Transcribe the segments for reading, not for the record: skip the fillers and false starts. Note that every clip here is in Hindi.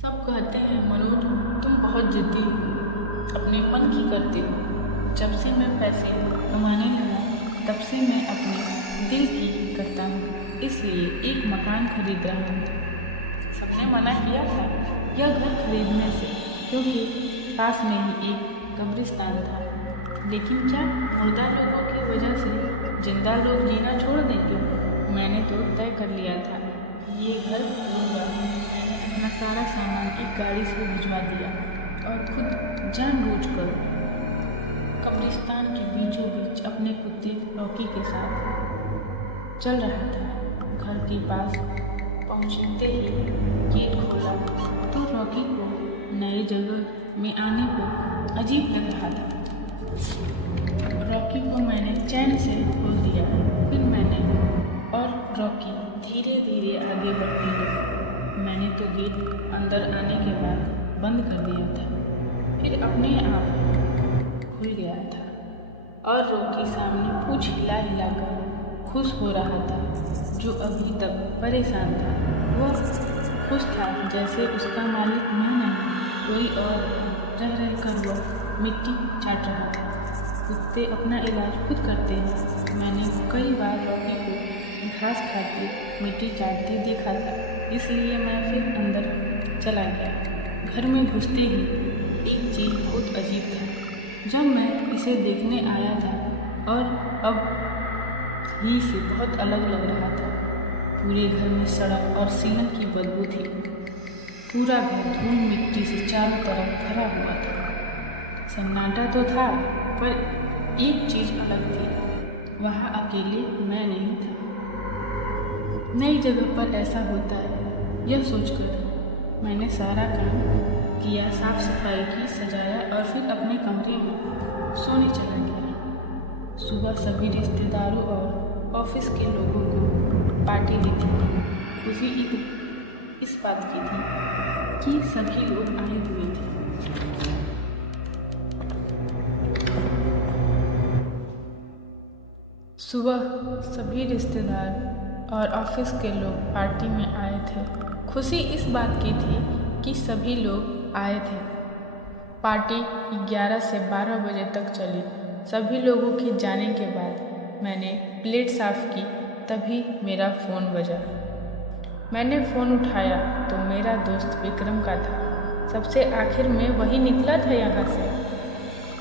सब कहते हैं मनोज, तुम बहुत जिद्दी हो, अपने मन की करते हो। जब से मैं पैसे कमाने लगा तब से मैं अपने दिल की करता हूँ, इसलिए एक मकान खरीद रहा हूँ। सबने मना किया था यह घर खरीदने से, क्योंकि पास में ही एक कब्रिस्तान था। लेकिन क्या मुर्दा लोगों की वजह से जिंदा लोग जीना छोड़ देंगे? मैंने तो तय कर लिया था ये घर लूँगा। मैंने अपना सारा सामान एक गाड़ी से भिजवा दिया और खुद जानबूझकर कब्रिस्तान के बीचों बीच अपने कुत्ते रॉकी के साथ चल रहा था। घर के पास पहुंचते ही गेट खोला तो रॉकी को नई जगह में आने पर अजीब लग रहा था। रॉकी को मैंने चैन से खोल दिया, फिर मैंने और रॉकी धीरे धीरे आगे बढ़ते गए। मैंने तो गेट अंदर आने के बाद बंद कर दिया था, फिर अपने आप खुल गया था और रॉकी सामने पूंछ हिला हिलाकर खुश हो रहा था। जो अभी तक परेशान था वो खुश था जैसे उसका मालिक मैं नहीं कोई और रह रहकर वह मिट्टी चाट रहा था। कुत्ते अपना इलाज खुद करते हैं। मैंने कई बार रॉकी को घास खाते मिट्टी चाटते देखा था, इसलिए मैं फिर अंदर चला गया। घर में घुसते ही एक चीज़ बहुत अजीब था। जब मैं इसे देखने आया था और अब ही से बहुत अलग लग रहा था। पूरे घर में सड़क और सीमेंट की बदबू थी। पूरा घर धूल मिट्टी से चारों तरफ भरा हुआ था। सन्नाटा तो था, पर एक चीज़ अलग थी, वहाँ अकेले मैं नहीं था। नई जगह पर ऐसा होता है, यह सोचकर मैंने सारा काम किया, साफ सफाई की, सजाया और फिर अपने कमरे में सोने चला गया। सुबह सभी रिश्तेदारों और ऑफिस के लोगों को पार्टी दी थी। खुशी इस बात की थी कि सभी लोग आए हुए थे। सुबह सभी रिश्तेदार और ऑफिस के लोग पार्टी में आए थे। खुशी इस बात की थी कि सभी लोग आए थे। पार्टी 11 से 12 बजे तक चली। सभी लोगों के जाने के बाद मैंने प्लेट साफ की, तभी मेरा फ़ोन बजा। मैंने फ़ोन उठाया तो मेरा दोस्त विक्रम का था। सबसे आखिर में वही निकला था यहाँ से।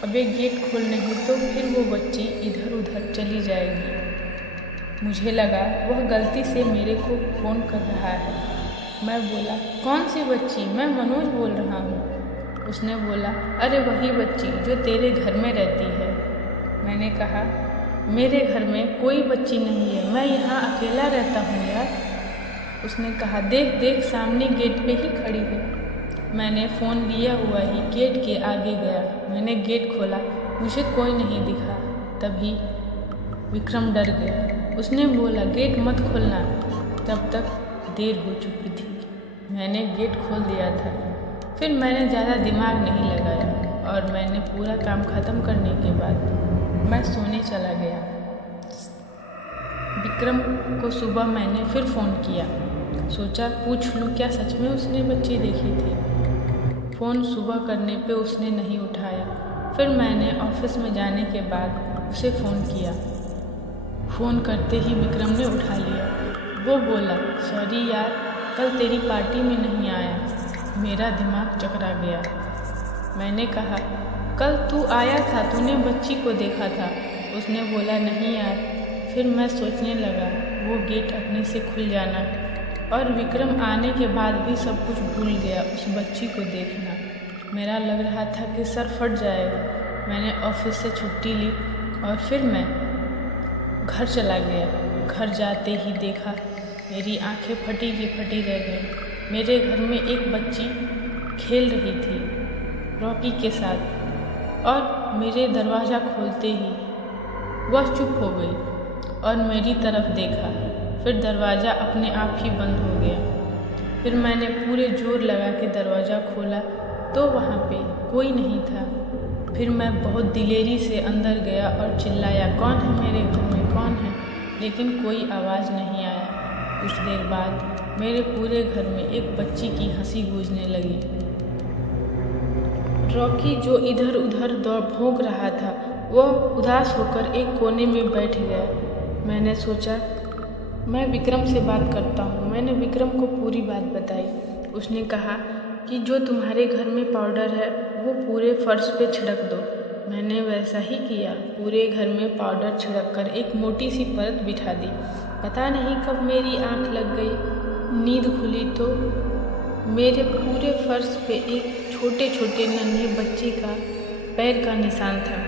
अबे गेट खोल नहीं तो फिर वो बच्ची इधर उधर चली जाएगी। मुझे लगा वह गलती से मेरे को फ़ोन कर रहा है। मैं बोला, कौन सी बच्ची? मैं मनोज बोल रहा हूँ। उसने बोला, अरे वही बच्ची जो तेरे घर में रहती है। मैंने कहा, मेरे घर में कोई बच्ची नहीं है, मैं यहाँ अकेला रहता हूँ यार। उसने कहा, देख देख सामने गेट पे ही खड़ी है। मैंने फ़ोन लिया हुआ ही गेट के आगे गया। मैंने गेट खोला, मुझे कोई नहीं दिखा। तभी विक्रम डर गया। उसने बोला, गेट मत खोलना। तब तक देर हो चुकी थी। मैंने गेट खोल दिया था। फिर मैंने ज़्यादा दिमाग नहीं लगाया और मैंने पूरा काम ख़त्म करने के बाद मैं सोने चला गया। विक्रम को सुबह मैंने फिर फ़ोन किया। सोचा पूछ लूँ क्या सच में उसने बच्ची देखी थी। फ़ोन सुबह करने पे उसने नहीं उठाया। फिर मैंने ऑफिस में जाने के बाद उसे फ़ोन किया। फ़ोन करते ही विक्रम ने उठा लिया। वो बोला, सॉरी यार, कल तेरी पार्टी में नहीं आया, मेरा दिमाग चकरा गया। मैंने कहा, कल तू आया था, तूने बच्ची को देखा था। उसने बोला, नहीं यार। फिर मैं सोचने लगा वो गेट अपने से खुल जाना और विक्रम आने के बाद भी सब कुछ भूल गया उस बच्ची को देखना। मेरा लग रहा था कि सर फट जाएगा। मैंने ऑफिस से छुट्टी ली और फिर मैं घर चला गया। घर जाते ही देखा मेरी आंखें फटी की फटी रह गईं। मेरे घर में एक बच्ची खेल रही थी रॉकी के साथ और मेरे दरवाज़ा खोलते ही वह चुप हो गई और मेरी तरफ देखा। फिर दरवाज़ा अपने आप ही बंद हो गया। फिर मैंने पूरे जोर लगा के दरवाज़ा खोला तो वहाँ पे कोई नहीं था। फिर मैं बहुत दिलेरी से अंदर गया और चिल्लाया, कौन है मेरे घर में, कौन है? लेकिन कोई आवाज़ नहीं आया। कुछ देर बाद मेरे पूरे घर में एक बच्ची की हंसी गूंजने लगी। रॉकी जो इधर उधर भौंक रहा था वह उदास होकर एक कोने में बैठ गया। मैंने सोचा मैं विक्रम से बात करता हूँ। मैंने विक्रम को पूरी बात बताई। उसने कहा कि जो तुम्हारे घर में पाउडर है वो पूरे फर्श पे छिड़क दो। मैंने वैसा ही किया। पूरे घर में पाउडर छिड़क कर एक मोटी सी परत बिठा दी। पता नहीं कब मेरी आंख लग गई। नींद खुली तो मेरे पूरे फर्श पे एक छोटे छोटे नन्हे बच्चे का पैर का निशान था।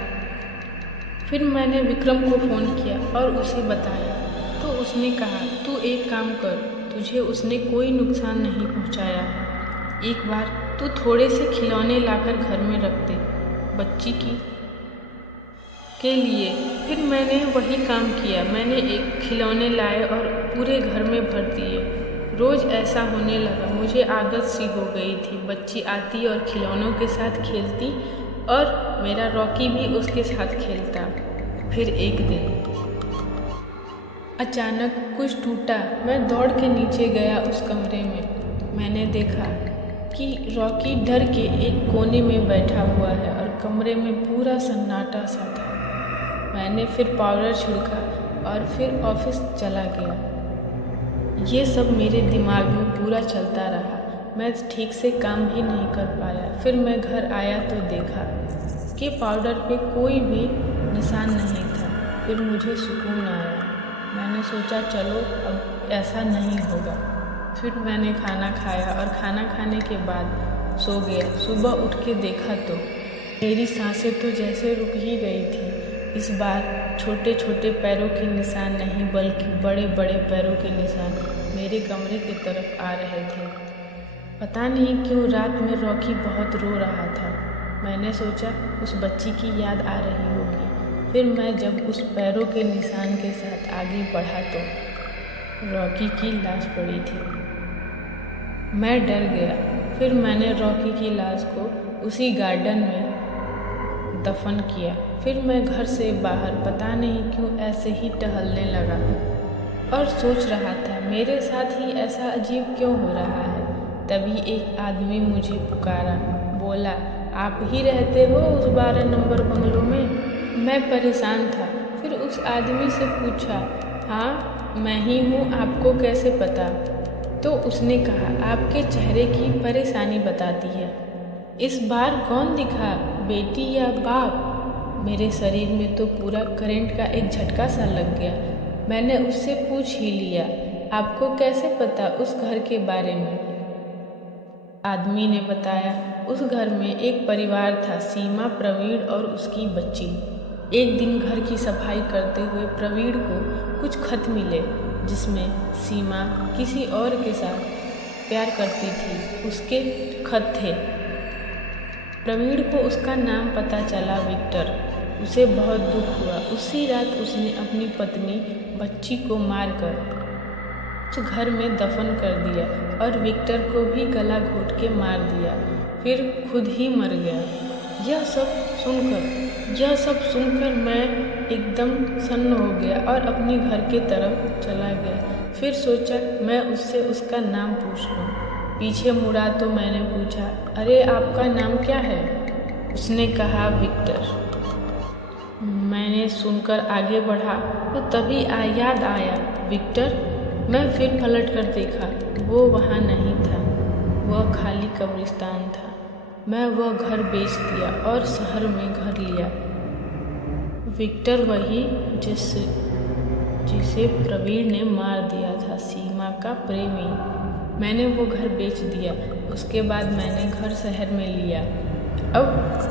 फिर मैंने विक्रम को फ़ोन किया और उसे बताया तो उसने कहा तू एक काम कर, तुझे उसने कोई नुकसान नहीं पहुंचाया है। एक बार तू थोड़े से खिलौने लाकर घर में रख दे बच्ची के लिए। फिर मैंने वही काम किया। मैंने एक खिलौने लाए और पूरे घर में भर दिए। रोज़ ऐसा होने लगा। मुझे आदत सी हो गई थी। बच्ची आती और खिलौनों के साथ खेलती और मेरा रॉकी भी उसके साथ खेलता। फिर एक दिन अचानक कुछ टूटा। मैं दौड़ के नीचे गया उस कमरे में। मैंने देखा कि रॉकी डर के एक कोने में बैठा हुआ है और कमरे में पूरा सन्नाटा सा था। मैंने फिर पाउडर छिड़का और फिर ऑफिस चला गया। ये सब मेरे दिमाग में पूरा चलता रहा। मैं ठीक से काम भी नहीं कर पाया। फिर मैं घर आया तो देखा कि पाउडर पे कोई भी निशान नहीं था। फिर मुझे सुकून आया। मैंने सोचा चलो अब ऐसा नहीं होगा। फिर मैंने खाना खाया और खाना खाने के बाद सो गया। सुबह उठ के देखा तो मेरी सांसें तो जैसे रुक ही गई थी। इस बार छोटे छोटे पैरों के निशान नहीं बल्कि बड़े बड़े पैरों के निशान मेरे कमरे की तरफ आ रहे थे। पता नहीं क्यों रात में रॉकी बहुत रो रहा था। मैंने सोचा उस बच्ची की याद आ रही होगी। फिर मैं जब उस पैरों के निशान के साथ आगे बढ़ा तो रॉकी की लाश पड़ी थी। मैं डर गया। फिर मैंने रॉकी की लाश को उसी गार्डन में दफन किया। फिर मैं घर से बाहर पता नहीं क्यों ऐसे ही टहलने लगा और सोच रहा था मेरे साथ ही ऐसा अजीब क्यों हो रहा है। तभी एक आदमी मुझे पुकारा, बोला आप ही रहते हो उस 12 नंबर बंगलों में। मैं परेशान था। फिर उस आदमी से पूछा हाँ मैं ही हूँ, आपको कैसे पता? तो उसने कहा आपके चेहरे की परेशानी बताती है। इस बार कौन दिखा, बेटी या बाप? मेरे शरीर में तो पूरा करंट का एक झटका सा लग गया। मैंने उससे पूछ ही लिया आपको कैसे पता उस घर के बारे में? आदमी ने बताया उस घर में एक परिवार था, सीमा, प्रवीण और उसकी बच्ची। एक दिन घर की सफाई करते हुए प्रवीण को कुछ खत मिले जिसमें सीमा किसी और के साथ प्यार करती थी। उसके खत थे। प्रवीण को उसका नाम पता चला विक्टर। उसे बहुत दुख हुआ। उसी रात उसने अपनी पत्नी बच्ची को मारकर उस घर में दफन कर दिया और विक्टर को भी गला घोट के मार दिया। फिर खुद ही मर गया। यह सब सुनकर मैं एकदम सन्न हो गया और अपने घर के तरफ चला गया। फिर सोचा मैं उससे उसका नाम पूछ लूँ। पीछे मुड़ा तो मैंने पूछा अरे आपका नाम क्या है? उसने कहा विक्टर। मैंने सुनकर आगे बढ़ा तो तभी याद आया विक्टर। मैं फिर पलट कर देखा, वो वहाँ नहीं था। वह खाली कब्रिस्तान था। मैं वह घर बेच दिया और शहर में घर लिया। विक्टर वही जिसे प्रवीण ने मार दिया था, सीमा का प्रेमी। मैंने वो घर बेच दिया। उसके बाद मैंने घर शहर में लिया। अब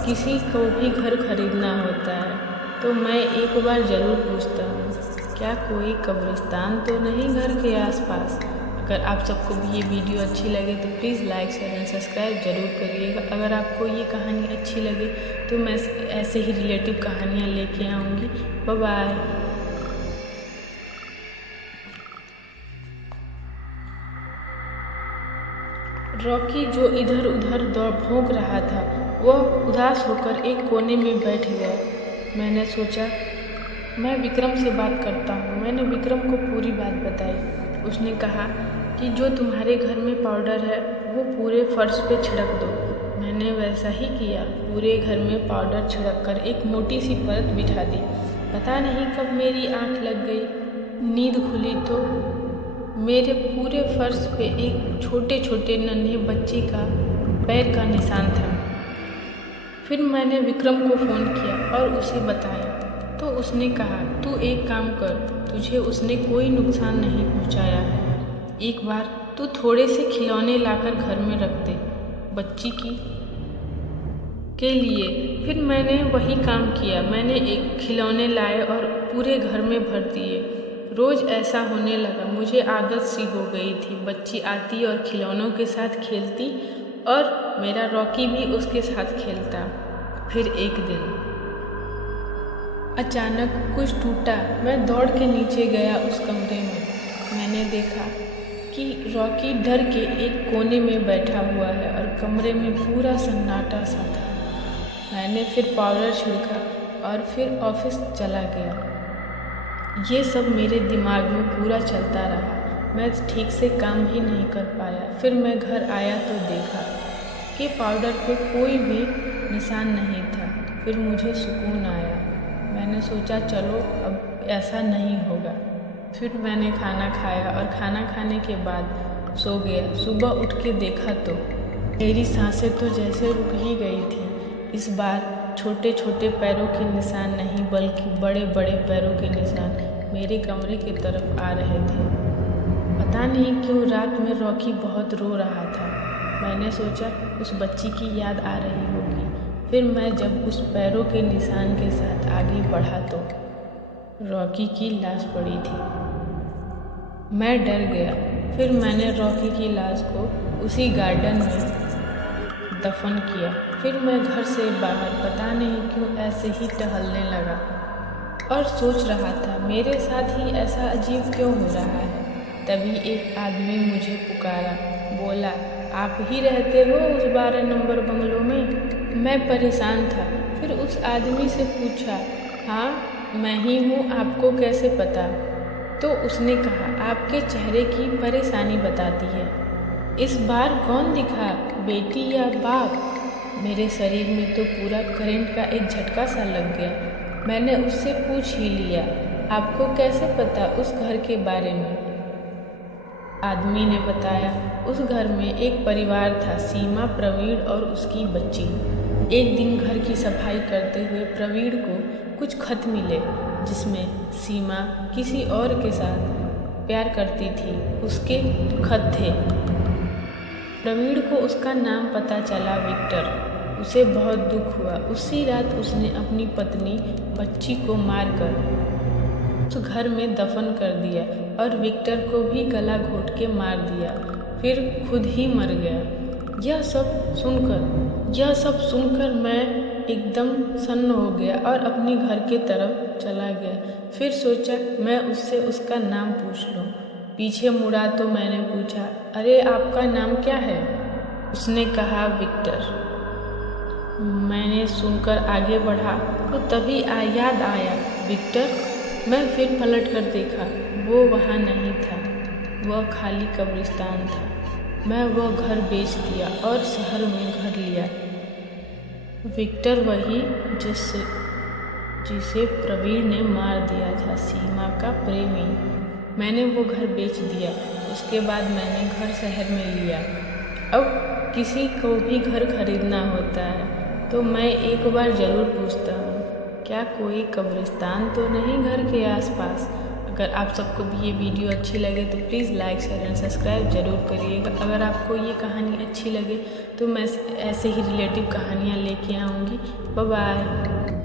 किसी को भी घर खरीदना होता है तो मैं एक बार ज़रूर पूछता हूँ क्या कोई कब्रिस्तान तो नहीं घर के आसपास। अगर आप सबको भी ये वीडियो अच्छी लगे तो please like share and subscribe ज़रूर करिएगा। अगर आपको ये कहानी अच्छी लगे तो मैं ऐसे ही रिलेटिव कहानियाँ लेके आऊँगी। Bye bye. रॉकी जो इधर उधर भौंक रहा था वह उदास होकर एक कोने में बैठ गया। मैंने सोचा मैं विक्रम से बात करता हूँ। मैंने विक्रम को पूरी बात बताई। उसने कहा कि जो तुम्हारे घर में पाउडर है वो पूरे फर्श पे छिड़क दो। मैंने वैसा ही किया, पूरे घर में पाउडर छिड़क कर एक मोटी सी परत बिठा दी। पता नहीं कब मेरी आंख लग गई, नींद खुली तो मेरे पूरे फर्श पे एक छोटे छोटे नन्हे बच्चे का पैर का निशान था। फिर मैंने विक्रम को फ़ोन किया और उसे बताया तो उसने कहा, तू एक काम कर, तुझे उसने कोई नुकसान नहीं पहुंचाया है। एक बार तू थोड़े से खिलौने लाकर घर में रख दे बच्ची के लिए। फिर मैंने वही काम किया। मैंने एक खिलौने लाए और पूरे घर में भर दिए। रोज़ ऐसा होने लगा, मुझे आदत सी हो गई थी। बच्ची आती और खिलौनों के साथ खेलती और मेरा रॉकी भी उसके साथ खेलता। फिर एक दिन अचानक कुछ टूटा। मैं दौड़ के नीचे गया उस कमरे में। मैंने देखा कि रॉकी डर के एक कोने में बैठा हुआ है और कमरे में पूरा सन्नाटा सा था। मैंने फिर पाउडर छिड़का और फिर ऑफिस चला गया। ये सब मेरे दिमाग में पूरा चलता रहा। मैं ठीक से काम भी नहीं कर पाया। फिर मैं घर आया तो देखा कि पाउडर पे कोई भी निशान नहीं था। फिर मुझे सुकून आया। मैंने सोचा चलो अब ऐसा नहीं होगा। फिर मैंने खाना खाया और खाना खाने के बाद सो गया। सुबह उठ के देखा तो मेरी सांसें तो जैसे रुक ही गई थी। इस बार छोटे छोटे पैरों के निशान नहीं बल्कि बड़े बड़े पैरों के निशान मेरे कमरे की तरफ आ रहे थे। पता नहीं क्यों रात में रॉकी बहुत रो रहा था। मैंने सोचा उस बच्ची की याद आ रही होगी। फिर मैं जब उस पैरों के निशान के साथ आगे बढ़ा तो रॉकी की लाश पड़ी थी। मैं डर गया। फिर मैंने रॉकी की लाश को उसी गार्डन में दफन किया। फिर मैं घर से बाहर पता नहीं क्यों ऐसे ही टहलने लगा और सोच रहा था मेरे साथ ही ऐसा अजीब क्यों हो रहा है। तभी एक आदमी मुझे पुकारा, बोला, आप ही रहते हो उस 12 नंबर बंगलों में? मैं परेशान था। फिर उस आदमी से पूछा, हाँ मैं ही हूँ, आपको कैसे पता? तो उसने कहा, आपके चेहरे की परेशानी बताती है। इस बार कौन दिखा, बेटी या बाप? मेरे शरीर में तो पूरा करंट का एक झटका सा लग गया। मैंने उससे पूछ ही लिया, आपको कैसे पता उस घर के बारे में? आदमी ने बताया, उस घर में एक परिवार था, सीमा, प्रवीण और उसकी बच्ची। एक दिन घर की सफाई करते हुए प्रवीण को कुछ खत मिले जिसमें सीमा किसी और के साथ प्यार करती थी। उसके खत थे। प्रवीण को उसका नाम पता चला विक्टर। उसे बहुत दुख हुआ। उसी रात उसने अपनी पत्नी बच्ची को मारकर उस घर में दफन कर दिया और विक्टर को भी गला घोट के मार दिया। फिर खुद ही मर गया। यह सब सुनकर मैं एकदम सन्न हो गया और अपने घर के तरफ चला गया। फिर सोचा मैं उससे उसका नाम पूछ लूं। पीछे मुड़ा तो मैंने पूछा, अरे आपका नाम क्या है? उसने कहा, विक्टर। मैंने सुनकर आगे बढ़ा तो तभी याद आया, विक्टर। मैं फिर पलट कर देखा, वो वहाँ नहीं था। वह खाली कब्रिस्तान था। मैं वह घर बेच दिया और शहर में घर लिया। विक्टर वही जिसे प्रवीण ने मार दिया था, सीमा का प्रेमी। मैंने वो घर बेच दिया। उसके बाद मैंने घर शहर में लिया। अब किसी को भी घर खरीदना होता है तो मैं एक बार ज़रूर पूछता हूँ, क्या कोई कब्रिस्तान तो नहीं घर के आसपास? अगर आप सबको भी ये वीडियो अच्छी लगे तो please like, share and subscribe ज़रूर करिएगा। अगर आपको ये कहानी अच्छी लगे तो मैं ऐसे ही रिलेटिव कहानियाँ लेके आऊँगी। Bye bye.